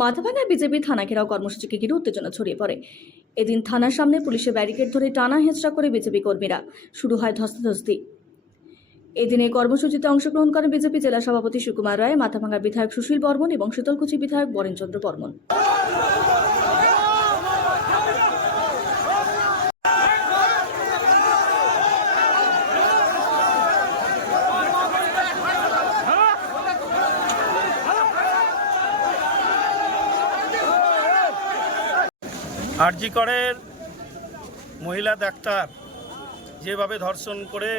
মাথাভাঙায় BJP থানা ঘেরাও কর্মসূচিকে ঘিরে উত্তেজনা ছড়িয়ে পড়ে। এদিন থানার সামনে পুলিশের ব্যারিকেড ধরে টানা হেঁচড়া করে বিজেপি কর্মীরা, শুরু হয় ধস্তাধস্তি। এদিন এই কর্মসূচিতে অংশগ্রহণ করেন বিজেপি জেলা সভাপতি সুকুমার রায়, মাথাভাঙার বিধায়ক সুশীল বর্মন এবং শীতলকুচি বিধায়ক বরেনচন্দ্র বর্মন। আরজি করের মহিলা ডাক্তার যেভাবে ধর্ষণ করে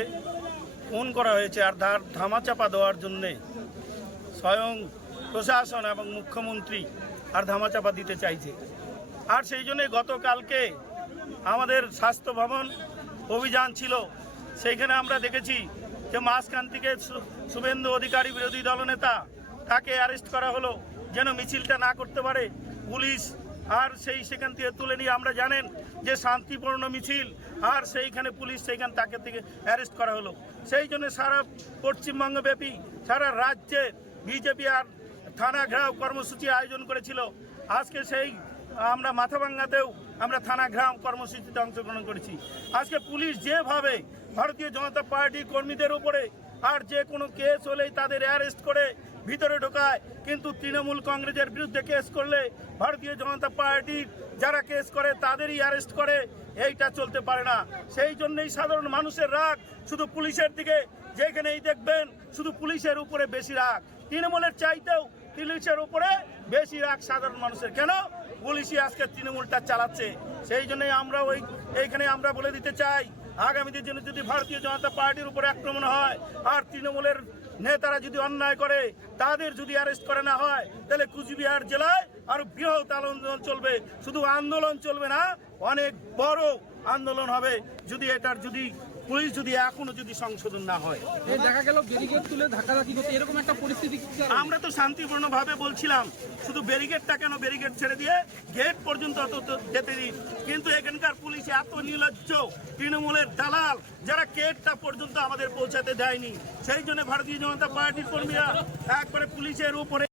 খুন করা হয়েছে আর তার ধামাচাপা দেওয়ার জন্যে স্বয়ং প্রশাসন এবং মুখ্যমন্ত্রী আর ধামাচাপা দিতে চাইছে। আর সেই জন্যে গতকালকে আমাদের স্বাস্থ্য ভবন অভিযান ছিল, সেইখানে আমরা দেখেছি যে মাঝখান থেকে শুভেন্দু অধিকারী বিরোধী দলনেতা তাকে অ্যারেস্ট করা হলো যেন মিছিলটা না করতে পারে পুলিশ, আর সেখান থেকে তুলে নিয়ে আমরা জানেন যে শান্তিপূর্ণ মিছিল, আর সেইখানে পুলিশ সেইখান তাকে থেকে অ্যারেস্ট করা হলো। সেই জন্য সারা পশ্চিমবঙ্গব্যাপী সারা রাজ্যে বিজেপি আর থানা ঘেরাও কর্মসূচি আয়োজন করেছিল। আজকে সেই আমরা মাথাভাঙ্গাতেও আমরা থানা ঘেরাও কর্মসূচিতে অংশগ্রহণ করেছি। আজকে পুলিশ যেভাবে ভারতীয় জনতা পার্টির কর্মীদের উপরে আর যে কোনো কেস হলেই তাদের অ্যারেস্ট করে ভিতরে ঢোকায়, কিন্তু তৃণমূল কংগ্রেসের বিরুদ্ধে কেস করলে ভারতীয় জনতা পার্টির যারা কেস করে তাদেরই অ্যারেস্ট করে, এইটা চলতে পারে না। সেই জন্যই সাধারণ মানুষের রাগ শুধু পুলিশের দিকে, যেখানেই দেখবেন শুধু পুলিশের উপরে বেশি রাগ, তৃণমূলের চাইতেও পুলিশের উপরে বেশি রাগ সাধারণ মানুষের। কেন? পুলিশই আজকে তৃণমূলটা চালাচ্ছে। সেই জন্যই আমরা এইখানে আমরা বলে দিতে চাই, আগামী দিনে যদি ভারতীয় জনতা পার্টির উপরে আক্রমণ হয় আর তৃণমূলের নেতারা যদি অন্যায় করে তাদের যদি অ্যারেস্ট করে না হয়, তাহলে কুচবিহার জেলায় আরো বৃহৎ আন্দোলন চলবে। শুধু আন্দোলন চলবে না, অনেক বড় আন্দোলন হবে যদি এটার পুলিশ যদি এখনো সংশোধন না হয়। দেখা গেল ব্যারিকেড তুলে ধাক্কাধাক্কি করতে, এরকম একটা পরিস্থিতি। আমরা তো শান্তিপূর্ণভাবে বলছিলাম, শুধু ব্যারিকেডটা কেন, ব্যারিকেড ছেড়ে দিয়ে গেট পর্যন্ত যেতে দিন, কিন্তু এখানকার পুলিশ এত নির্লজ্জ, তৃণমূলের দালাল যারা গেটটা পর্যন্ত আমাদের পৌঁছাতে দেয়নি। সেই জন্য ভারতীয় জনতা পার্টির কর্মীরা একবারে পুলিশের উপরে